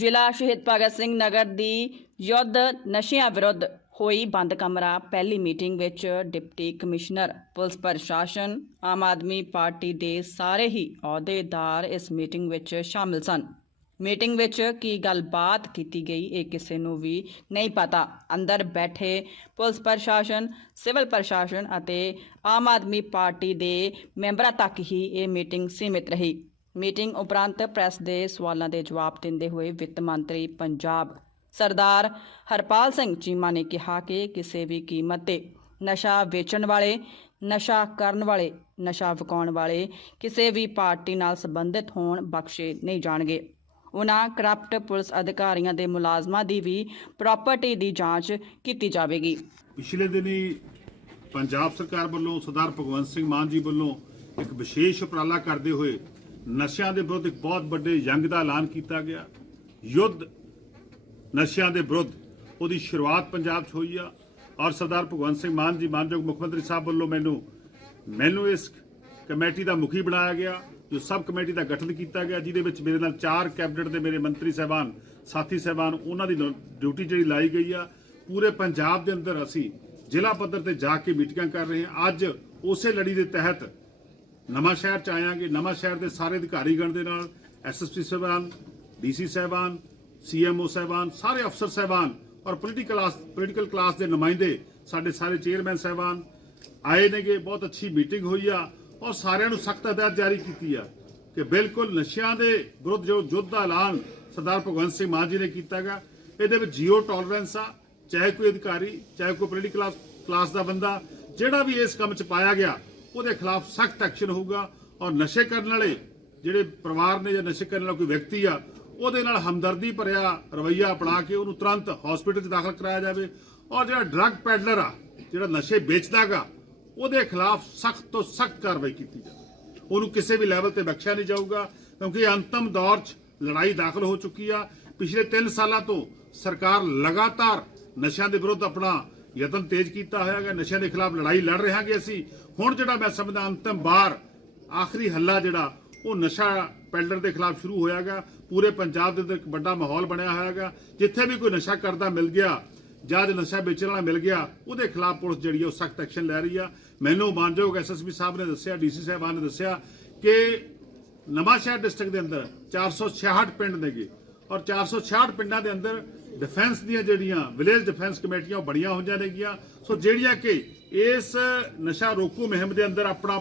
ਜ਼ਿਲ੍ਹਾ ਸ਼ਹੀਦ ਭਗਤ ਸਿੰਘ ਨਗਰ ਦੀ ਯੁੱਧ ਨਸ਼ਿਆਂ ਵਿਰੁੱਧ ਹੋਈ ਬੰਦ ਕਮਰਾ, ਪਹਿਲੀ ਮੀਟਿੰਗ ਵਿੱਚ ਡਿਪਟੀ ਕਮਿਸ਼ਨਰ, ਪੁਲਿਸ ਪ੍ਰਸ਼ਾਸਨ, ਆਮ ਆਦਮੀ ਪਾਰਟੀ ਦੇ ਸਾਰੇ ਹੀ ਅਹੁਦੇਦਾਰ ਇਸ ਮੀਟਿੰਗ ਵਿੱਚ ਸ਼ਾਮਲ ਸਨ। ਮੀਟਿੰਗ ਵਿੱਚ ਕੀ ਗੱਲਬਾਤ ਕੀਤੀ ਗਈ ਇਹ ਕਿਸੇ ਨੂੰ ਵੀ ਨਹੀਂ ਪਤਾ। ਅੰਦਰ ਬੈਠੇ ਪੁਲਿਸ ਪ੍ਰਸ਼ਾਸਨ, ਸਿਵਲ ਪ੍ਰਸ਼ਾਸਨ ਅਤੇ ਆਮ ਆਦਮੀ ਪਾਰਟੀ ਦੇ ਮੈਂਬਰਾਂ ਤੱਕ ਹੀ ਇਹ ਮੀਟਿੰਗ ਸੀਮਿਤ ਰਹੀ। ਮੀਟਿੰਗ ਉਪਰੰਤ ਪ੍ਰੈਸ ਦੇ ਸਵਾਲਾਂ ਦੇ ਜਵਾਬ ਦਿੰਦੇ ਹੋਏ ਵਿੱਤ ਮੰਤਰੀ ਪੰਜਾਬ ਸਰਦਾਰ ਹਰਪਾਲ ਸਿੰਘ ਚੀਮਾ ਨੇ ਕਿਹਾ ਕਿ ਕਿਸੇ ਵੀ ਕੀਮਤ ਤੇ ਨਸ਼ਾ ਵੇਚਣ ਵਾਲੇ, ਨਸ਼ਾ ਕਰਨ ਵਾਲੇ, ਨਸ਼ਾ ਵਿਕਾਉਣ ਵਾਲੇ ਕਿਸੇ ਵੀ ਪਾਰਟੀ ਨਾਲ ਸੰਬੰਧਿਤ ਹੋਣ ਬਖਸ਼ੇ ਨਹੀਂ ਜਾਣਗੇ। ਉਨ੍ਹਾਂ ਕਰਪਟ ਪੁਲਿਸ ਅਧਿਕਾਰੀਆਂ ਦੇ ਮੁਲਾਜ਼ਮਾਂ ਦੀ ਵੀ ਪ੍ਰਾਪਰਟੀ ਦੀ ਜਾਂਚ ਕੀਤੀ ਜਾਵੇਗੀ। ਪਿਛਲੇ ਦਿਨੀ ਪੰਜਾਬ ਸਰਕਾਰ ਵੱਲੋਂ ਸਰਦਾਰ ਭਗਵੰਤ ਸਿੰਘ ਮਾਨ ਜੀ ਵੱਲੋਂ ਇੱਕ ਵਿਸ਼ੇਸ਼ ਉਪਰਾਲਾ ਕਰਦੇ ਹੋਏ ਨਸ਼ਿਆਂ ਦੇ ਵਿਰੁੱਧ ਇੱਕ ਬਹੁਤ ਵੱਡੇ ਯੰਗ ਦਾ ਐਲਾਨ ਕੀਤਾ ਗਿਆ। ਯੁੱਧ ਨਸ਼ਿਆਂ ਦੇ ਵਿਰੁੱਧ ਉਹਦੀ ਸ਼ੁਰੂਆਤ ਪੰਜਾਬ 'ਚ ਹੋਈ ਆ ਔਰ ਸਰਦਾਰ ਭਗਵੰਤ ਸਿੰਘ ਮਾਨ ਜੀ ਮਾਨਯੋਗ ਮੁੱਖ ਮੰਤਰੀ ਸਾਹਿਬ ਵੱਲੋਂ ਮੈਨੂੰ ਮੈਨੂੰ ਇਸ ਕਮੇਟੀ ਦਾ ਮੁਖੀ ਬਣਾਇਆ ਗਿਆ, ਜੋ ਸਬ ਕਮੇਟੀ ਦਾ ਗਠਨ ਕੀਤਾ ਗਿਆ, ਜਿਹਦੇ ਵਿੱਚ ਮੇਰੇ ਨਾਲ ਚਾਰ ਕੈਬਨਿਟ ਦੇ ਮੇਰੇ ਮੰਤਰੀ ਸਹਿਬਾਨ, ਸਾਥੀ ਸਹਿਬਾਨ, ਉਹਨਾਂ ਦੀ ਡਿਊਟੀ ਜਿਹੜੀ ਲਾਈ ਗਈ ਆ। ਪੂਰੇ ਪੰਜਾਬ ਦੇ ਅੰਦਰ ਅਸੀਂ ਜ਼ਿਲ੍ਹਾ ਪੱਧਰ ਤੇ ਜਾ ਕੇ ਮੀਟਿੰਗਾਂ ਕਰ ਰਹੇ ਹਾਂ। ਅੱਜ ਉਸੇ ਲੜੀ ਦੇ ਤਹਿਤ ਨਵਾਂ ਸ਼ਹਿਰ ਚ ਆਇਆਂਗੇ ਨਵਾਂ ਸ਼ਹਿਰ ਦੇ ਸਾਰੇ ਅਧਿਕਾਰੀਗਣ ਦੇ ਨਾਲ ਐਸਐਸਪੀ ਸਾਹਿਬਾਨ ਡੀਸੀ ਸਾਹਿਬਾਨ ਸੀਐਮਓ ਸਾਹਿਬਾਨ, ਸਾਰੇ ਅਫਸਰ ਸਾਹਿਬਾਨ ਔਰ ਪੋਲੀਟੀਕਲ ਕਲਾਸ ਪੋਲੀਟੀਕਲ ਕਲਾਸ ਦੇ ਨੁਮਾਇੰਦੇ, ਸਾਡੇ ਸਾਰੇ ਚੇਅਰਮੈਨ ਸਾਹਿਬਾਨ ਆਏ ਨੇਗੇ। ਬਹੁਤ ਅੱਛੀ ਮੀਟਿੰਗ ਹੋਈ ਆ ਔਰ ਸਾਰਿਆਂ ਨੂੰ ਸਖਤ ਹਦਾਇਤ ਜਾਰੀ ਕੀਤੀ ਆ ਕਿ ਬਿਲਕੁਲ ਨਸ਼ਿਆਂ ਦੇ ਵਿਰੁੱਧ ਜੋ ਯੁੱਧ ਦਾ ਐਲਾਨ ਸਰਦਾਰ ਭਗਵੰਤ ਸਿੰਘ ਮਾਨ ਜੀ ਨੇ ਕੀਤਾਗਾ ਇਹਦੇ ਵਿੱਚ ਜ਼ੀਰੋ ਟੋਲਰੈਂਸ ਆ। ਚਾਹੇ ਕੋਈ ਅਧਿਕਾਰੀ, ਚਾਹੇ ਕੋਈ ਪੋਲੀਟੀਕਲ ਕਲਾਸ ਦਾ ਬੰਦਾ, ਜਿਹੜਾ ਵੀ ਇਸ ਕੰਮ 'ਚ ਪਾਇਆ ਗਿਆ ਉਹਦੇ ਖਿਲਾਫ ਸਖਤ ਐਕਸ਼ਨ ਹੋਊਗਾ ਔਰ ਨਸ਼ੇ ਕਰਨ ਵਾਲੇ ਜਿਹੜੇ ਪਰਿਵਾਰ ਨੇ ਜਾਂ ਨਸ਼ੇ ਕਰਨ ਵਾਲਾ ਕੋਈ ਵਿਅਕਤੀ ਆ, ਉਹਦੇ ਨਾਲ ਹਮਦਰਦੀ ਭਰਿਆ ਰਵਈਆ ਅਪਣਾ ਕੇ ਉਹਨੂੰ ਤੁਰੰਤ ਹਸਪੀਟਲ 'ਚ ਦਾਖਲ ਕਰਾਇਆ ਜਾਵੇ। ਔਰ ਜਿਹੜਾ ਡਰੱਗ ਪੈਡਲਰ ਆ, ਜਿਹੜਾ ਨਸ਼ੇ ਵੇਚਦਾਗਾ ਉਹਦੇ ਖਿਲਾਫ ਸਖਤ ਤੋਂ ਸਖਤ ਕਾਰਵਾਈ ਕੀਤੀ ਜਾਵੇ। ਉਹਨੂੰ ਕਿਸੇ ਵੀ ਲੈਵਲ ਤੇ ਬਖਸ਼ਿਆ ਨਹੀਂ ਜਾਊਗਾ, ਕਿਉਂਕਿ ਅੰਤਮ ਦੌਰ 'ਚ ਲੜਾਈ ਦਾਖਲ ਹੋ ਚੁੱਕੀ ਆ। ਪਿਛਲੇ 3 ਸਾਲਾਂ ਤੋਂ ਸਰਕਾਰ ਲਗਾਤਾਰ ਨਸ਼ਿਆਂ ਦੇ ਵਿਰੁੱਧ ਆਪਣਾ ਯਤਨ ਤੇਜ਼ ਕੀਤਾ ਹੋਇਆ ਹੈ ਨਸ਼ਿਆਂ ਦੇ ਖਿਲਾਫ ਲੜਾਈ ਲੜ ਰਹੇ ਕਿ ਅਸੀਂ। ਹੁਣ ਜਿਹੜਾ ਮੈਂ ਸਮਝਦਾ ਅੰਤਮ ਵਾਰ, ਆਖਰੀ ਹੱਲਾ ਜਿਹੜਾ, ਉਹ ਨਸ਼ਾ ਪੈਡਲਰ ਦੇ ਖਿਲਾਫ ਸ਼ੁਰੂ ਹੋਇਆ ਹੋਇਆਗਾ। ਪੂਰੇ ਪੰਜਾਬ ਦੇ ਅੰਦਰ ਇੱਕ ਵੱਡਾ ਮਾਹੌਲ ਬਣਿਆ ਹੋਇਆ ਹੋਇਆਗਾ। ਜਿੱਥੇ ਵੀ ਕੋਈ ਨਸ਼ਾ ਕਰਦਾ ਮਿਲ ਗਿਆ, ਜਾਂ ਜੇ ਨਸ਼ਾ ਵੇਚਣ ਵਾਲਾ ਮਿਲ ਗਿਆ, ਉਹਦੇ ਖਿਲਾਫ ਪੁਲਿਸ ਜਿਹੜੀ ਆ ਉਹ ਸਖਤ ਐਕਸ਼ਨ ਲੈ ਰਹੀ ਆ। ਮੈਨੂੰ ਮਾਨਯੋਗ ਐਸਐਸਪੀ ਸਾਹਿਬ ਨੇ ਦੱਸਿਆ, ਡੀਸੀ ਸਾਹਿਬਾਨ ਨੇ ਦੱਸਿਆ ਕਿ ਨਵਾਂਸ਼ਹਿਰ ਡਿਸਟ੍ਰਿਕਟ ਦੇ ਅੰਦਰ 466 ਪਿੰਡ ਨੇਗੇ। ਔਰ 466 ਪਿੰਡਾਂ ਦੇ ਅੰਦਰ ਡਿਫੈਂਸ ਦੀਆਂ ਜਿਹੜੀਆਂ ਵਿਲੇਜ ਡਿਫੈਂਸ ਕਮੇਟੀਆਂ, ਉਹ ਬੜੀਆਂ ਹੋਈਆਂ ਨੇਗੀਆਂ। ਸੋ ਜਿਹੜੀਆਂ ਕਿ ਇਸ ਨਸ਼ਾ ਰੋਕੂ ਮੁਹਿੰਮ ਦੇ ਅੰਦਰ ਆਪਣਾ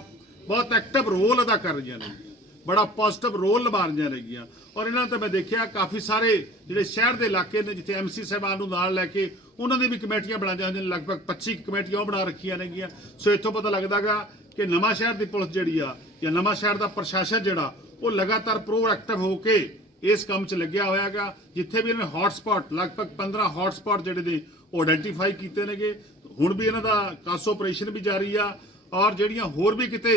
ਬਹੁਤ ਐਕਟਿਵ ਰੋਲ ਅਦਾ ਕਰ ਰਹੀਆਂ ਨੇ, ਬੜਾ ਪੋਜ਼ਿਟਿਵ ਰੋਲ ਨਿਭਾ ਰਹੀਆਂ ਨੇਗੀਆਂ। ਔਰ ਇਹਨਾਂ ਤੋਂ ਮੈਂ ਦੇਖਿਆ, ਕਾਫੀ ਸਾਰੇ ਜਿਹੜੇ ਸ਼ਹਿਰ ਦੇ ਇਲਾਕੇ ਨੇ, ਜਿੱਥੇ ਐਮਸੀ ਸਾਹਿਬਾਨ ਨੂੰ ਨਾਲ ਲੈ ਕੇ ਉਹਨਾਂ ਦੀ ਵੀ ਕਮੇਟੀਆਂ ਬਣਾਈਆਂ ਹੋਈਆਂ ਨੇ, ਲਗਭਗ 25 ਕਮੇਟੀਆਂ ਉਹ ਬਣਾ ਰੱਖੀਆਂ ਨੇਗੀਆਂ। ਸੋ ਇੱਥੋਂ ਪਤਾ ਲੱਗਦਾਗਾ ਕਿ ਨਵਾਂ ਸ਼ਹਿਰ ਦੀ ਪੁਲਿਸ ਜਿਹੜੀ ਆ ਜਾਂ ਨਵਾਂ ਸ਼ਹਿਰ ਦਾ ਪ੍ਰਸ਼ਾਸਨ ਜਿਹੜਾ, ਉਹ ਲਗਾਤਾਰ ਪ੍ਰੋਐਕਟਿਵ ਹੋ ਕੇ ਇਸ ਕੰਮ 'ਚ ਲੱਗਿਆ ਹੋਇਆਗਾ ਜਿੱਥੇ ਵੀ ਇਹਨਾਂ ਨੇ ਹੌਟ ਲਗਭਗ 15 ਹੌਟ ਜਿਹੜੇ ਨੇ ਉਹ ਆਇਡੈਂਟੀਫਾਈ ਕੀਤੇ ਨੇਗੇ। ਹੁਣ ਵੀ ਇਹਨਾਂ ਦਾ ਕਾਸ ਆਪਰੇਸ਼ਨ ਵੀ ਜਾਰੀ ਆ ਔਰ ਜਿਹੜੀਆਂ ਹੋਰ ਵੀ ਕਿਤੇ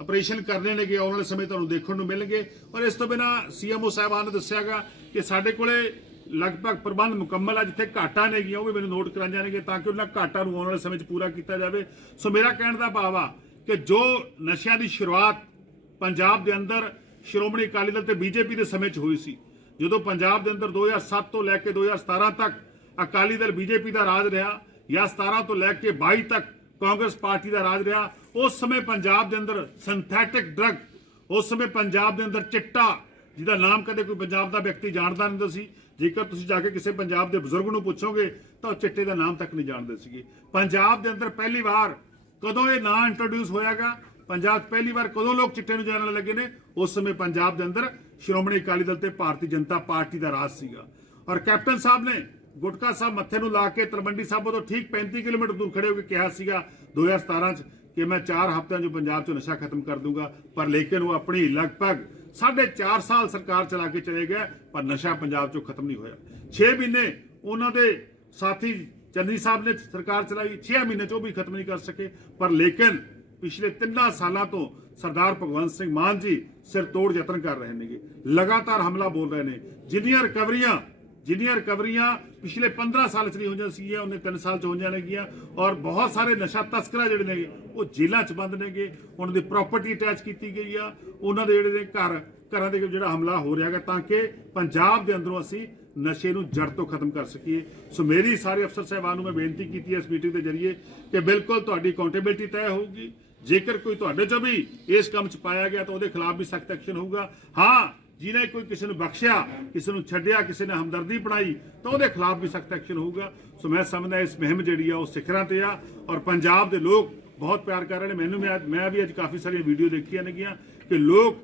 ਆਪਰੇਸ਼ਨ ਕਰਨੇ ਨੇਗੇ, ਆਉਣ ਵਾਲੇ ਸਮੇਂ ਤੁਹਾਨੂੰ ਦੇਖਣ ਨੂੰ ਮਿਲਣਗੇ। ਔਰ ਇਸ ਤੋਂ ਬਿਨਾ ਸੀਐਮਓ ਸਾਹਿਬਾਨ ਨੇ ਦੱਸਿਆਗਾ ਕਿ ਸਾਡੇ ਕੋਲੇ ਲਗਭਗ ਪ੍ਰਬੰਧ ਮੁਕੰਮਲ ਆ, ਜਿੱਥੇ ਘਾਟਾਂ ਨੇਗੀਆਂ, ਉਹ ਵੀ ਮੈਨੂੰ ਨੋਟ ਕਰਾਂ ਜਾਣਗੇ ਤਾਂ ਕਿ ਉਹਨਾਂ ਘਾਟਾਂ ਨੂੰ ਆਉਣ ਵਾਲੇ ਸਮੇਂ 'ਚ ਪੂਰਾ ਕੀਤਾ ਜਾਵੇ। ਸੋ ਮੇਰਾ ਕਹਿਣ ਦਾ ਭਾਵ ਆ ਕਿ ਜੋ ਨਸ਼ਿਆਂ ਦੀ ਸ਼ੁਰੂਆਤ ਪੰਜਾਬ ਦੇ ਅੰਦਰ ਸ਼੍ਰੋਮਣੀ ਅਕਾਲੀ ਦਲ ਤੇ ਬੀਜੇਪੀ ਦੇ ਸਮੇਂ 'ਚ ਹੋਈ ਸੀ। ਜਦੋਂ ਪੰਜਾਬ ਦੇ ਅੰਦਰ 2007 ਤੋਂ ਲੈ ਕੇ 2017 ਤੱਕ ਅਕਾਲੀ ਦਲ ਬੀਜੇਪੀ ਦਾ ਰਾਜ ਰਿਹਾ ਜਾਂ 17 ਤੋਂ ਲੈ ਕੇ 22 ਤੱਕ ਕਾਂਗਰਸ ਪਾਰਟੀ ਦਾ ਰਾਜ ਰਿਹਾ, ਉਸ ਸਮੇਂ ਪੰਜਾਬ ਦੇ ਅੰਦਰ ਸਿੰਥੈਟਿਕ ਡਰੱਗ ਉਸ ਸਮੇਂ ਪੰਜਾਬ ਦੇ ਅੰਦਰ ਚਿੱਟਾ, ਜਿਹਦਾ ਨਾਮ ਕਦੇ ਕੋਈ ਪੰਜਾਬ ਦਾ ਵਿਅਕਤੀ ਜਾਣਦਾ ਨਹੀਂ ਹੁੰਦਾ ਸੀ। ਜੇਕਰ ਤੁਸੀਂ ਜਾ ਕੇ ਕਿਸੇ ਪੰਜਾਬ ਦੇ ਬਜ਼ੁਰਗ ਨੂੰ ਪੁੱਛੋਗੇ, ਤਾਂ ਉਹ ਚਿੱਟੇ ਦਾ ਨਾਮ ਤੱਕ ਨਹੀਂ ਜਾਣਦੇ ਸੀਗੇ। ਪੰਜਾਬ ਦੇ ਅੰਦਰ ਪਹਿਲੀ ਵਾਰ ਕਦੋਂ ਇਹ ਨਾਂ ਇੰਟਰੋਡਿਊਸ ਹੋਇਆਗਾ? ਪੰਜਾਬ 'ਚ ਪਹਿਲੀ ਵਾਰ ਕਦੋਂ ਲੋਕ ਚਿੱਟੇ ਨੂੰ ਜਾਣਨ ਲੱਗੇ ਨੇ? ਉਸ ਸਮੇਂ ਪੰਜਾਬ ਦੇ ਅੰਦਰ ਸ਼੍ਰੋਮਣੀ ਅਕਾਲੀ ਦਲ ਤੇ ਭਾਰਤੀ ਜਨਤਾ ਪਾਰਟੀ ਦਾ ਰਾਜ ਸੀਗਾ। ਔਰ ਕੈਪਟਨ ਸਾਹਿਬ ਨੇ ਗੁਟਕਾ ਸਾਹਿਬ ਮੱਥੇ ਨੂੰ ਲਾ ਕੇ ਤਲਵੰਡੀ ਸਾਬੋ ਤੋਂ ਠੀਕ 35 ਕਿਲੋਮੀਟਰ ਦੂਰ ਖੜੇ ਹੋ ਕੇ ਕਿਹਾ ਸੀਗਾ 2017 ਚ ਕਿ ਮੈਂ 4 ਹਫ਼ਤਿਆਂ 'ਚ ਪੰਜਾਬ 'ਚੋਂ ਨਸ਼ਾ ਖਤਮ ਕਰ ਦੂੰਗਾ, ਪਰ ਲੇਕਿਨ ਉਹ ਆਪਣੀ ਲਗਭਗ ਸਾਢੇ 4 ਸਾਲ ਸਰਕਾਰ ਚਲਾ ਕੇ ਚਲੇ ਗਏ, ਪਰ ਨਸ਼ਾ ਪੰਜਾਬ 'ਚੋਂ ਖਤਮ ਨਹੀਂ ਹੋਇਆ। 6 ਮਹੀਨੇ ਉਹਨਾਂ ਦੇ ਸਾਥੀ ਚੰਨੀ ਸਾਹਿਬ ਨੇ ਸਰਕਾਰ ਚਲਾਈ 6 ਮਹੀਨੇ 'ਚ ਉਹ ਵੀ ਖਤਮ ਨਹੀਂ ਕਰ ਸਕੇ, ਪਰ ਲੇਕਿਨ ਪਿਛਲੇ 3 ਸਾਲਾਂ ਤੋਂ ਸਰਦਾਰ ਭਗਵੰਤ ਸਿੰਘ ਮਾਨ ਜੀ ਸਿਰ ਤੋੜ ਯਤਨ ਕਰ ਰਹੇ ਨੇਗੇ। ਲਗਾਤਾਰ ਹਮਲਾ ਬੋਲ ਰਹੇ ਨੇ। ਜਿੰਨੀਆਂ ਰਿਕਵਰੀਆਂ ਜਿੰਨੀਆਂ ਰਿਕਵਰੀਆਂ ਪਿਛਲੇ 15 ਸਾਲ ਚ ਨਹੀਂ ਹੋਈਆਂ ਸੀਗੀਆਂ, ਉਹਨੇ 3 ਸਾਲ ਚ ਹੋਈਆਂ ਨੇਗੀਆਂ ਔਰ ਬਹੁਤ ਸਾਰੇ ਨਸ਼ਾ ਤਸਕਰਾਂ ਜਿਹੜੇ ਨੇਗੇ, ਉਹ ਜੇਲ੍ਹਾਂ ਚ ਬੰਦ ਨੇਗੇ। ਉਹਨਾਂ ਦੀ ਪ੍ਰਾਪਰਟੀ ਅਟੈਚ ਕੀਤੀ ਗਈ ਆ। ਉਹਨਾਂ ਦੇ ਜਿਹੜੇ ਨੇ ਘਰ, ਘਰਾਂ ਦੇ ਜਿਹੜਾ ਹਮਲਾ ਹੋ ਰਿਹਾ ਹੈਗਾ, ਤਾਂ ਕਿ ਪੰਜਾਬ ਦੇ ਅੰਦਰੋਂ ਅਸੀਂ ਨਸ਼ੇ ਨੂੰ ਜੜ ਤੋਂ ਖਤਮ ਕਰ ਸਕੀਏ। ਸੋ ਮੇਰੀ ਸਾਰੇ ਅਫਸਰ ਸਾਹਿਬਾਨ ਨੂੰ ਮੈਂ ਬੇਨਤੀ ਕੀਤੀ ਹੈ ਇਸ ਮੀਟਿੰਗ ਦੇ ਜ਼ਰੀਏ ਕਿ ਬਿਲਕੁਲ ਤੁਹਾਡੀ ਅਕਾਊਂਟੇਬਿਲਟੀ ਤੈਅ ਹੋਊਗੀ। ਜੇਕਰ ਕੋਈ ਤੁਹਾਡੇ ਚੋਂ ਵੀ ਇਸ ਕੰਮ 'ਚ ਪਾਇਆ ਗਿਆ ਤਾਂ ਉਹਦੇ ਖਿਲਾਫ ਵੀ ਸਖਤ ਐਕਸ਼ਨ ਹੋਊਗਾ। ਹਾਂ, ਜਿਹਨੇ ਕੋਈ ਕਿਸੇ ਨੂੰ ਬਖਸ਼ਿਆ, ਕਿਸੇ ਨੂੰ ਛੱਡਿਆ, ਕਿਸੇ ਨੇ ਹਮਦਰਦੀ ਬਣਾਈ, ਤਾਂ ਉਹਦੇ ਖਿਲਾਫ ਵੀ ਸਖਤ ਐਕਸ਼ਨ ਹੋਊਗਾ। ਸੋ ਮੈਂ ਸਮਝਦਾ ਇਸ ਮੁਹਿੰਮ ਜਿਹੜੀ ਆ, ਉਹ ਸਿਖਰਾਂ ਤੇ ਆ ਔਰ ਪੰਜਾਬ ਦੇ ਲੋਕ ਬਹੁਤ ਪਿਆਰ ਕਰ ਰਹੇ ਨੇ। ਮੈਨੂੰ ਮੈਂ ਮੈਂ ਵੀ ਅੱਜ ਕਾਫੀ ਸਾਰੀਆਂ ਵੀਡੀਓ ਦੇਖੀਆਂ ਨੇਗੀਆਂ ਕਿ ਲੋਕ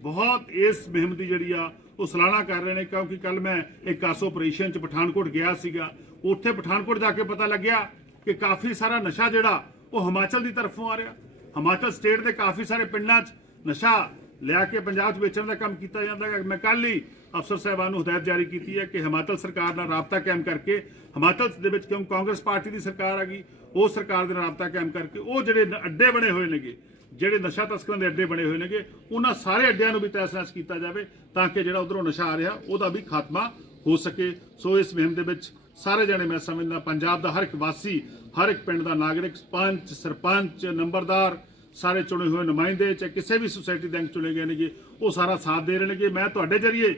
ਬਹੁਤ ਇਸ ਮੁਹਿੰਮ ਦੀ ਜਿਹੜੀ ਆ, ਉਹ ਸਲਾਹਨਾ ਕਰ ਰਹੇ ਨੇ। ਕਿਉਂਕਿ ਕੱਲ ਮੈਂ ਇੱਕ ਕਾਸੋ ਆਪਰੇਸ਼ਨ ਚ ਪਠਾਨਕੋਟ ਗਿਆ ਸੀਗਾ। ਉੱਥੇ ਪਠਾਨਕੋਟ ਜਾ ਕੇ ਪਤਾ ਲੱਗਿਆ ਕਿ ਕਾਫੀ ਸਾਰਾ ਨਸ਼ਾ ਜਿਹੜਾ, ਉਹ ਹਿਮਾਚਲ ਦੀ ਤਰਫੋਂ ਆ ਰਿਹਾ। ਹਿਮਾਚਲ ਸਟੇਟ ਦੇ ਕਾਫੀ ਸਾਰੇ ਪਿੰਡਾਂ 'ਚ ਨਸ਼ਾ ਲਿਆ ਕੇ ਪੰਜਾਬ 'ਚ ਵੇਚਣ ਦਾ ਕੰਮ ਕੀਤਾ ਜਾਂਦਾ ਹੈ। ਮੈਂ ਕੱਲ ਹੀ ਅਫਸਰ ਸਾਹਿਬਾਨ ਨੂੰ ਹਦਾਇਤ ਜਾਰੀ ਕੀਤੀ ਹੈ ਕਿ ਹਿਮਾਚਲ ਸਰਕਾਰ ਨਾਲ ਰਾਬਤਾ ਕਾਇਮ ਕਰਕੇ ਹਿਮਾਚਲ ਦੇ ਵਿੱਚ ਕਿਉਂ ਕਾਂਗਰਸ ਪਾਰਟੀ ਦੀ ਸਰਕਾਰ ਆ ਗਈ, ਉਹ ਸਰਕਾਰ ਦੇ ਨਾਲ ਰਾਬਤਾ ਕਾਇਮ ਕਰਕੇ ਉਹ ਜਿਹੜੇ ਅੱਡੇ ਬਣੇ ਹੋਏ ਨੇਗੇ, ਜਿਹੜੇ ਨਸ਼ਾ ਤਸਕਰਾਂ ਦੇ ਅੱਡੇ ਬਣੇ ਹੋਏ ਨੇਗੇ, ਉਹਨਾਂ ਸਾਰੇ ਅੱਡਿਆਂ ਨੂੰ ਵੀ ਤਹਿਸ-ਨਹਿਸ ਕੀਤਾ ਜਾਵੇ ਤਾਂ ਕਿ ਜਿਹੜਾ ਉਧਰੋਂ ਨਸ਼ਾ ਆ ਰਿਹਾ, ਉਹਦਾ ਵੀ ਖਾਤਮਾ ਹੋ ਸਕੇ। ਸੋ ਇਸ ਮੁਹਿੰਮ ਦੇ ਵਿੱਚ ਸਾਰੇ ਜਣੇ ਮੈਂ ਸਮਝਦਾ ਪੰਜਾਬ ਦਾ ਹਰ ਇੱਕ ਵਾਸੀ, ਹਰ ਇੱਕ ਪਿੰਡ ਦਾ ਨਾਗਰਿਕ, ਪੰਚ, ਸਰਪੰਚ, ਨੰਬਰਦਾਰ, ਸਾਰੇ ਚੁਣੇ ਹੋਏ ਨੁਮਾਇੰਦੇ, ਚਾਹੇ ਕਿਸੇ ਵੀ ਸੁਸਾਇਟੀ ਦੇ ਅੰਗ ਚੁਣੇ ਗਏ ਨੇਗੇ, ਉਹ ਸਾਰਾ ਸਾਥ ਦੇ ਰਹੇ ਨੇਗੇ। ਮੈਂ ਤੁਹਾਡੇ ਜਰੀਏ,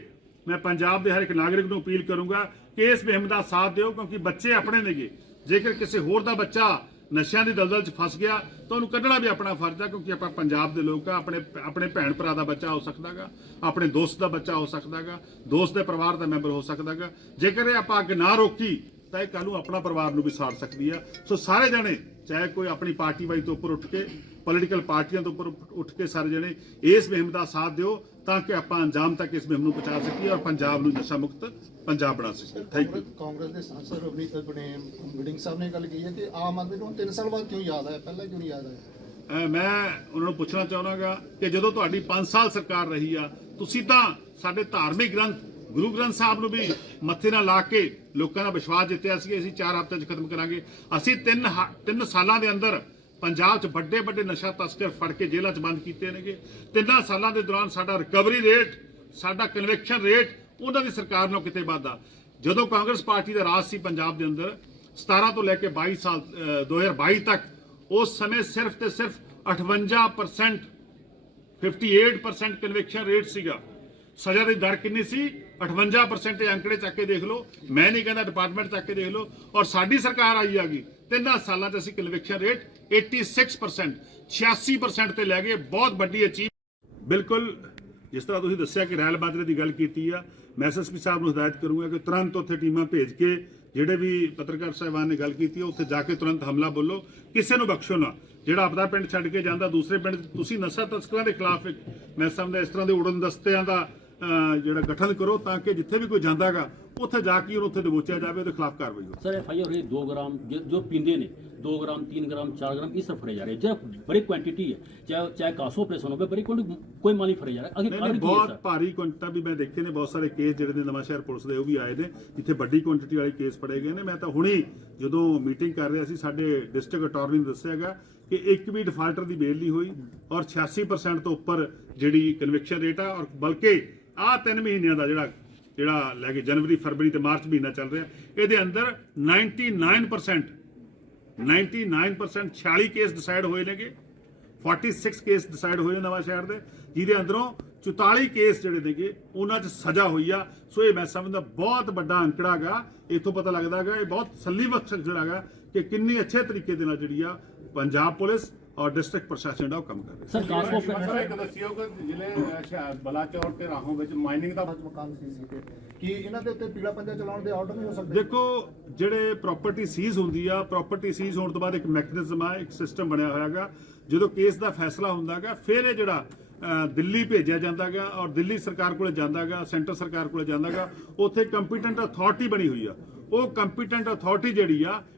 ਮੈਂ ਪੰਜਾਬ ਦੇ ਹਰ ਇੱਕ ਨਾਗਰਿਕ ਨੂੰ ਅਪੀਲ ਕਰੂੰਗਾ ਕਿ ਇਸ ਮੁਹਿੰਮ ਦਾ ਸਾਥ ਦਿਓ, ਕਿਉਂਕਿ ਬੱਚੇ ਆਪਣੇ ਨੇਗੇ। ਜੇਕਰ ਕਿਸੇ ਹੋਰ ਦਾ ਬੱਚਾ ਨਸ਼ਿਆਂ ਦੀ ਦਲਦਲ 'ਚ ਫਸ ਗਿਆ, ਤਾਂ ਉਹਨੂੰ ਕੱਢਣਾ ਵੀ ਆਪਣਾ ਫਰਜ਼ ਆ, ਕਿਉਂਕਿ ਆਪਾਂ ਪੰਜਾਬ ਦੇ ਲੋਕ ਆ, ਆਪਣੇ ਆਪਣੇ ਭੈਣ ਭਰਾ ਦਾ ਬੱਚਾ ਹੋ ਸਕਦਾਗਾ, ਆਪਣੇ ਦੋਸਤ ਦਾ ਬੱਚਾ ਹੋ ਸਕਦਾਗਾ, ਦੋਸਤ ਦੇ ਪਰਿਵਾਰ ਦਾ ਮੈਂਬਰ ਹੋ ਸਕਦਾਗਾ। ਜੇਕਰ ਇਹ ਆਪਾਂ ਅੱਗ ਨਾ ਰੋਕੀ, ਤਾਂ ਇਹ ਕੱਲ ਨੂੰ ਆਪਣਾ ਪਰਿਵਾਰ ਨੂੰ ਵੀ ਸਾੜ ਸਕਦੀ ਆ। ਸੋ ਸਾਰੇ ਜਣੇ, ਚਾਹੇ ਕੋਈ ਆਪਣੀ ਪਾਰਟੀ ਵਾਈ ਤੋਂ ਉੱਪਰ ਉੱਠ ਕੇ ਪੋਲੀਟੀਕਲ ਪਾਰਟੀਆਂ ਤੋਂ ਉੱਪਰ ਉੱਠ ਕੇ ਸਾਰੇ ਜਣੇ, ਇਸ ਮੁਹਿੰਮ ਦਾ ਸਾਥ ਦਿਓ। ਤਾਂ ਕਿ ਆਪਾਂ ਅੰਜਾਮ ਤੱਕ ਇਸ ਮੁਹਿੰਮ ਨੂੰ ਪਹੁੰਚਾ ਸਕੀਏ ਔਰ ਪੰਜਾਬ ਨੂੰ ਨਸ਼ਾ ਮੁਕਤ ਪੰਜਾਬ ਬਣਾ ਸਕੀਏ। ਥੈਂਕ ਯੂ ਕਾਂਗਰਸ ਦੇ ਸਾਂਸਦ ਰਵਨੀਤ ਬਣੇ ਮੀਟਿੰਗ ਸਾਹਿਬ ਨੇ ਗੱਲ ਕਹੀ ਹੈ ਕਿ ਆਮ ਆਦਮੀ ਨੂੰ 3 ਸਾਲ ਬਾਅਦ ਕਿਉਂ ਯਾਦ ਆਇਆ? ਪਹਿਲਾਂ ਕਿਉਂ ਨਹੀਂ ਯਾਦ ਆਇਆ? ਮੈਂ ਉਹਨਾਂ ਨੂੰ ਪੁੱਛਣਾ ਚਾਹੁੰਦਾਗਾ ਕਿ ਜਦੋਂ ਤੁਹਾਡੀ 5 ਸਾਲ ਸਰਕਾਰ ਰਹੀ ਆ ਤੁਸੀਂ ਤਾਂ ਸਾਡੇ ਧਾਰਮਿਕ ਗ੍ਰੰਥ ਗੁਰੂ ਗ੍ਰੰਥ ਸਾਹਿਬ ਨੂੰ ਵੀ ਮੱਥੇ ਨਾਲ ਲਾ ਕੇ ਲੋਕਾਂ ਦਾ ਵਿਸ਼ਵਾਸ ਜਿੱਤਿਆ ਸੀ ਅਸੀਂ 4 ਹਫ਼ਤਿਆਂ 'ਚ ਖਤਮ ਕਰਾਂਗੇ। ਅਸੀਂ 3 3 ਸਾਲਾਂ ਦੇ ਅੰਦਰ ਪੰਜਾਬ 'ਚ ਵੱਡੇ ਵੱਡੇ ਨਸ਼ਾ ਤਸਕਰ ਫੜ ਕੇ ਜੇਲ੍ਹਾਂ 'ਚ ਬੰਦ ਕੀਤੇ ਨੇਗੇ। ਤਿੰਨਾਂ ਸਾਲਾਂ ਦੇ ਦੌਰਾਨ ਸਾਡਾ ਰਿਕਵਰੀ ਰੇਟ, ਸਾਡਾ ਕਨਵੈਕਸ਼ਨ ਰੇਟ, ਉਹਨਾਂ ਦੀ ਸਰਕਾਰ ਨੂੰ ਕਿਤੇ ਵੱਧਾ ਜਦੋਂ ਕਾਂਗਰਸ ਪਾਰਟੀ ਦਾ ਰਾਜ ਸੀ ਪੰਜਾਬ ਦੇ ਅੰਦਰ 17 ਤੋਂ ਲੈ ਕੇ 22 ਸਾਲ, ਅਹ 2022 ਤੱਕ, ਉਸ ਸਮੇਂ ਸਿਰਫ ਤੇ ਸਿਰਫ 58% 58% ਕਨਵੈਕਸ਼ਨ ਰੇਟ ਸੀਗਾ। ਸਜ਼ਾ ਦੀ ਦਰ ਕਿੰਨੀ ਸੀ? 58% ਇਹ ਅੰਕੜੇ ਚੱਕ ਕੇ ਦੇਖ ਲਓ। ਮੈਂ ਨਹੀਂ ਕਹਿੰਦਾ ਡਿਪਾਰਟਮੈਂਟ ਚੱਕ ਕੇ ਦੇਖ ਲਓ। ਔਰ ਸਾਡੀ ਸਰਕਾਰ ਆਈ ਆ ਗਈ ਤਿੰਨਾਂ ਸਾਲਾਂ 'ਚ ਅਸੀਂ ਕਨਵੈਕਸ਼ਨ ਰੇਟ 86% 86% ਤੇ ਲੈ ਗਏ ਬਹੁਤ ਵੱਡੀ ਅਚੀਵ ਬਿਲਕੁਲ, ਜਿਸ ਤਰ੍ਹਾਂ ਤੁਸੀਂ ਦੱਸਿਆ ਕਿ ਰੈਲ ਬਾਜਰੇ ਦੀ ਗੱਲ ਕੀਤੀ ਆ, ਮੈਂ ਐਸਐਸਪੀ ਸਾਹਿਬ ਨੂੰ ਹਦਾਇਤ ਕਰੂੰਗਾ ਕਿ ਤੁਰੰਤ ਉੱਥੇ ਟੀਮਾਂ ਭੇਜ ਕੇ ਜਿਹੜੇ ਵੀ ਪੱਤਰਕਾਰ ਸਾਹਿਬਾਨ ਨੇ ਗੱਲ ਕੀਤੀ ਹੈ ਉੱਥੇ ਜਾ ਕੇ ਤੁਰੰਤ ਹਮਲਾ ਬੋਲੋ, ਕਿਸੇ ਨੂੰ ਬਖਸ਼ੋ ਨਾ। ਜਿਹੜਾ ਆਪਦਾ ਪਿੰਡ ਛੱਡ ਕੇ ਜਾਂਦਾ, ਦੂਸਰੇ ਪਿੰਡ, ਤੁਸੀਂ ਨਸ਼ਾ ਤਸਕਰਾਂ ਦੇ ਖਿਲਾਫ ਮੈਂ ਸਮਝਦਾ ਇਸ ਤਰ੍ਹਾਂ ਦੇ ਉੜਨ ਦਸਤਿਆਂ ਦਾ ਜਿਹੜਾ ਗਠਨ ਕਰੋ ਤਾਂ ਕਿ ਜਿੱਥੇ ਵੀ ਕੋਈ ਜਾਂਦਾਗਾ ਉੱਥੇ ਜਾ ਕੇ ਉਹਨੂੰ ਉੱਥੇ ਦਬੋਚਿਆ ਜਾਵੇ ਉਹਦੇ ਖਿਲਾਫ ਕਾਰਵਾਈ ਹੋਵੇ। Sir F I R 2 gram ਜੋ- ਪੀਂਦੇ ਨੇ 2 ਗ੍ਰਾਮ 3 ਗ੍ਰਾਮ 4 ਗ੍ਰਾਮ ਇਸ ਤਰ੍ਹਾਂ ਫੜੇ ਜਾ ਰਹੇ। ਜਿਹੜਾ ਬੜੀ ਕੁਆਂਟੀਟੀ ਹੈ ਚਾਹੇ ਚਾਹੇ ਕਾਸੋ ਆਪਰੇਸ਼ਨ ਹੋਵੇ ਬੜੀ quantity ਕੋਈ ਮਾਲੀ ਫੜੇ ਜਾ ਰਿਹਾ। ਅਗੇ ਬਹੁਤ ਭਾਰੀ ਕੁਆਂਟੀਟੀ ਵੀ ਮੈਂ ਦੇਖੇ ਨੇ ਬਹੁਤ ਸਾਰੇ ਕੇਸ ਜਿਹੜੇ ਨੇ ਨਵਾਂਸ਼ਹਿਰ ਪੁਲਿਸ ਦੇ ਉਹ ਵੀ ਆਏ ਨੇ ਜਿੱਥੇ ਵੱਡੀ ਕੁਆਂਟੀਟੀ ਵਾਲੇ ਕੇਸ ਫੜੇ ਗਏ ਨੇ। ਮੈਂ ਤਾਂ ਹੁਣੇ ਜਦੋਂ ਮੀਟਿੰਗ ਕਰ ਰਿਹਾ ਸੀ ਸਾਡੇ ਡਿਸਟ੍ਰਿਕਟ ਅਟਾਰਨੀ ਨੇ ਦੱਸਿਆਗਾ ਕਿ ਇੱਕ ਵੀ ਡਿਫਾਲਟਰ ਦੀ ਬੇਲ ਨਹੀਂ ਹੋਈ ਔਰ 86% ਤੋਂ ਉੱਪਰ ਜਿਹੜੀ ਕਨਵਿਕਸ਼ਨ ਰੇਟ ਆ ਔਰ ਬਲਕਿ ਆਹ 3 ਮਹੀਨਿਆਂ ਦਾ ਜਿਹੜਾ ਜਿਹੜਾ ਲੈ ਕੇ ਜਨਵਰੀ, ਫਰਵਰੀ ਤੇ ਮਾਰਚ ਮਹੀਨਾ ਚੱਲ ਰਿਹਾ, ਇਹਦੇ ਅੰਦਰ 99% 99% 46 ਕੇਸ ਡਿਸਾਈਡ ਹੋਏ ਨੇਗੇ 46 ਕੇਸ ਡਿਸਾਈਡ ਹੋਏ ਨੇ ਨਵਾਂ ਸ਼ਹਿਰ ਦੇ, ਜਿਹਦੇ ਅੰਦਰੋਂ 44 ਕੇਸ ਜਿਹੜੇ ਨੇਗੇ, ਉਹਨਾਂ 'ਚ ਸਜ਼ਾ ਹੋਈ ਆ। ਸੋ ਇਹ ਮੈਂ ਸਮਝਦਾ ਬਹੁਤ ਵੱਡਾ ਅੰਕੜਾ ਗਾ ਇਥੋਂ ਪਤਾ ਲੱਗਦਾ ਲੱਗਦਾਗਾ ਇਹ ਬਹੁਤ ਸੱਲੀ ਬਖਸ਼ ਜਿਹੜਾ ਹੈਗਾ ਕਿ ਕਿੰਨੀ ਅੱਛੇ ਤਰੀਕੇ ਦੇ ਨਾਲ ਜਿਹੜੀ ਆ ਪੰਜਾਬ ਪੁਲਿਸ ਔਰ ਡਿਸਟ੍ਰਿਕਟ ਪ੍ਰਸ਼ਾਸਨ ਦਾ ਉਹ ਕੰਮ ਕਰ ਰਿਹਾ। ਸਰ ਕਾਸਮੋ ਸਰ ਇੱਕ ਦੱਸਿਓ ਕਿ ਜ਼ਿਲ੍ਹੇ ਸ਼ਹਿਰ ਬਲਾਚੌਰ ਤੇ ਰਾਹੋਂ ਵਿੱਚ ਮਾਈਨਿੰਗ ਦਾ ਮਕਾਨ ਸੀਜ਼ੀ ਕੀ ਇਹਨਾਂ ਦੇ ਉੱਤੇ ਪੀਲਾ ਪੰਜਾ ਚਲਾਉਣ ਦੇ ਆਰਡਰ ਨਹੀਂ ਹੋ ਸਕਦੇ? ਦੇਖੋ ਜਿਹੜੇ ਪ੍ਰਾਪਰਟੀ ਸੀਜ਼ ਹੁੰਦੀ ਆ ਪ੍ਰਾਪਰਟੀ ਸੀਜ਼ ਹੋਣ ਤੋਂ ਬਾਅਦ ਇੱਕ ਮੈਕੈਨਿਜ਼ਮ ਆ ਇੱਕ ਸਿਸਟਮ ਬਣਿਆ ਹੋਇਆ ਹੈਗਾ। ਜਦੋਂ ਕੇਸ ਦਾ ਫੈਸਲਾ ਹੁੰਦਾ ਹੁੰਦਾਗਾ ਫਿਰ ਇਹ ਜਿਹੜਾ ਦਿੱਲੀ ਭੇਜਿਆ ਜਾਂਦਾ ਜਾਂਦਾਗਾ ਔਰ ਦਿੱਲੀ ਸਰਕਾਰ ਕੋਲ ਜਾਂਦਾ ਜਾਂਦਾਗਾ ਸੈਂਟਰ ਸਰਕਾਰ ਕੋਲ ਜਾਂਦਾ ਜਾਂਦਾਗਾ ਉੱਥੇ ਕੰਪੀਟੈਂਟ ਅਥਾਰਟੀ ਬਣੀ ਹੋਈ ਆ। ਉਹ ਕੰਪੀਟੈਂਟ ਅਥਾਰਟੀ ਜਿਹੜੀ ਆ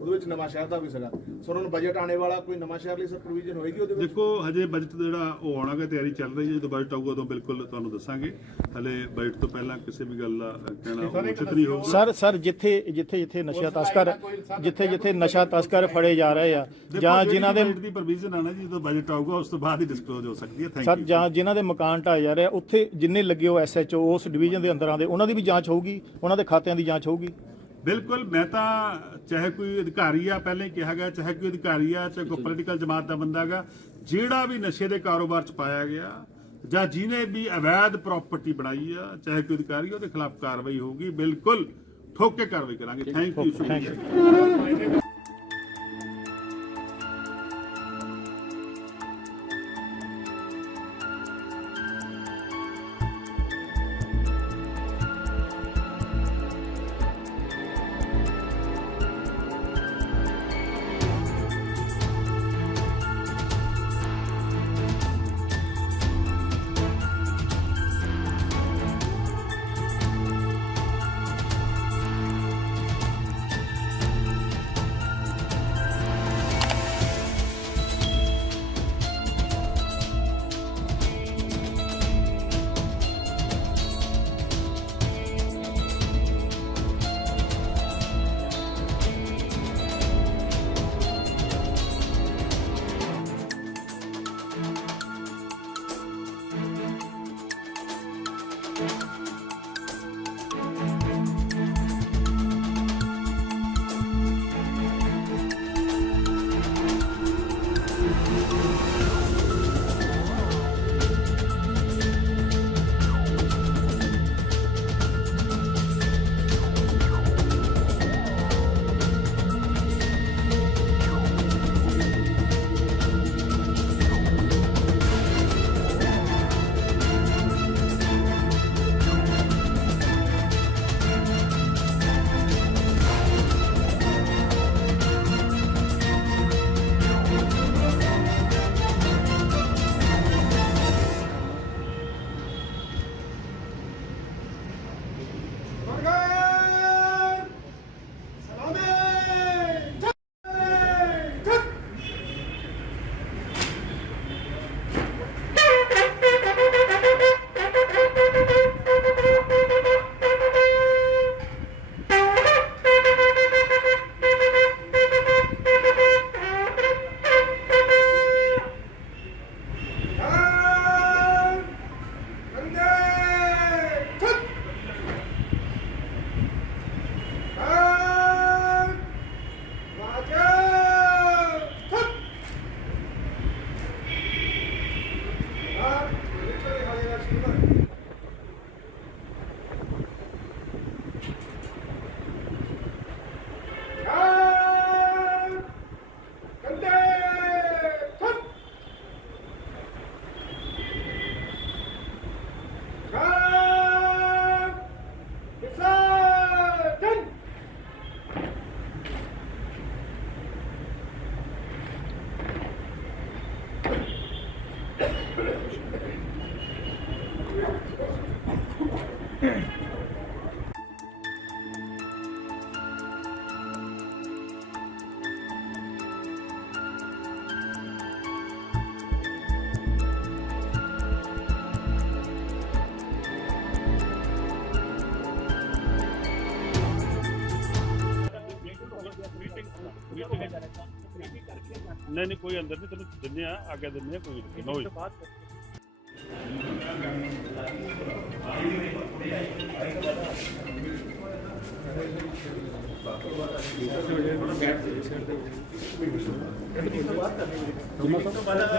ਉਹਦੇ ਵਿੱਚ ਨਵਾਂ ਸ਼ਹਿਰ ਦਾ ਵੀ ਸੀਗਾ। ਸਰ ਹੁਣ ਬਜਟ ਆਣੇ ਵਾਲਾ ਕੋਈ ਨਵਾਂ ਸ਼ਹਿਰ ਲਈ ਸਰ ਪ੍ਰੋਵੀਜ਼ਨ ਹੋਏਗੀ ਉਹਦੇ ਵਿੱਚ? ਦੇਖੋ ਹਜੇ ਬਜਟ ਜਿਹੜਾ ਉਹ ਆਉਣਾਗਾ ਤਿਆਰੀ ਚੱਲ ਰਹੀ ਹੈ। ਜਦੋਂ ਬਜਟ ਆਊਗਾ ਉਦੋਂ ਬਿਲਕੁਲ ਤੁਹਾਨੂੰ ਦੱਸਾਂਗੇ। ਹਲੇ ਬਜਟ ਤੋਂ ਪਹਿਲਾਂ ਕਿਸੇ ਵੀ ਗੱਲ ਦਾ ਕਹਿਣਾ ਉਚਿਤ ਨਹੀਂ ਹੋਊਗਾ। ਸਰ ਸਰ ਜਿੱਥੇ ਜਿੱਥੇ ਜਿੱਥੇ ਨਸ਼ਾ ਤਸਕਰ ਜਿੱਥੇ ਜਿੱਥੇ ਨਸ਼ਾ ਤਸਕਰ ਫੜੇ ਜਾ ਰਹੇ ਆ ਜਾਂ ਜਿਨ੍ਹਾਂ ਦੇ ਬਜਟ ਦੀ ਪ੍ਰੋਵੀਜ਼ਨ ਆਣਾ ਜੀ ਜਦੋਂ ਬਜਟ ਆਊਗਾ ਉਸ ਤੋਂ ਬਾਅਦ ਹੀ ਡਿਸਕਲੋਜ਼ ਹੋ ਸਕਦੀ ਹੈ। ਥੈਂਕ ਸਰ ਯੂ ਜਾਂ ਜਿਨ੍ਹਾਂ ਦੇ ਮਕਾਨ ਢਾਏ ਜਾ ਰਹੇ ਆ ਉੱਥੇ ਜਿੰਨੇ ਲੱਗੇ ਹੋ ਐਸਐਚਓ ਉਸ ਡਿਵੀਜ਼ਨ ਦੇ ਅੰਦਰ ਆਉਂਦੇ ਉਹਨਾਂ ਦੀ ਵੀ ਜਾਂਚ ਹੋਊਗੀ ਉਹਨਾਂ ਦੇ ਖਾਤਿਆਂ ਦੀ ਜਾਂਚ ਹੋਊਗੀ। ਬਿਲਕੁਲ ਮੈਂ ਤਾਂ ਚਾਹੇ ਕੋਈ ਅਧਿਕਾਰੀ ਆ ਪਹਿਲਾਂ ਹੀ ਕਿਹਾ ਗਿਆ ਚਾਹੇ ਕੋਈ ਅਧਿਕਾਰੀ ਆ ਚਾਹੇ ਕੋਈ ਪੋਲੀਟੀਕਲ ਜਮਾਤ ਦਾ ਬੰਦਾ ਗਾ ਜਿਹੜਾ ਵੀ ਨਸ਼ੇ ਦੇ ਕਾਰੋਬਾਰ ਚ ਪਾਇਆ ਗਿਆ ਜਾਂ ਜਿਹਨੇ ਵੀ ਅਵੈਧ ਪ੍ਰਾਪਰਟੀ ਬਣਾਈ ਆ ਚਾਹੇ ਕੋਈ ਅਧਿਕਾਰੀ ਉਹਦੇ ਖਿਲਾਫ ਕਾਰਵਾਈ ਹੋਊਗੀ ਬਿਲਕੁਲ ਠੋਕ ਕੇ ਕਾਰਵਾਈ ਕਰਾਂਗੇ। ਥੈਂਕ ਯੂ ਨਹੀਂ ਨਹੀਂ ਕੋਈ ਅੰਦਰ ਨਹੀਂ ਤੈਨੂੰ ਦਿੰਦੇ ਆ ਅੱਗੇ ਦਿੰਦੇ ਆ ਕੋਈ ਨੋ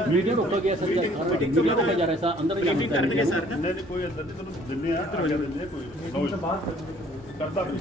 ਮੀਟਿੰਗ ਰੋਕਿਆ ਗਿਆ ਸਰ ਮੀਟਿੰਗ ਰੋਕਿਆ ਜਾ ਰਿਹਾ ਸਰ, ਅੰਦਰ ਜਾ ਕਰਨਗੇ ਸਰ ਨਹੀਂ ਨਹੀਂ, ਕੋਈ ਅੰਦਰ ਨਹੀਂ ਤੁਹਾਨੂੰ ਦਿੰਨੇ ਆ ਅੰਦਰ ਦਿੰਨੇ ਕੋਈ ਮੀਟਿੰਗ ਤੋਂ ਬਾਅਦ ਕਰਦਾ ਵੀ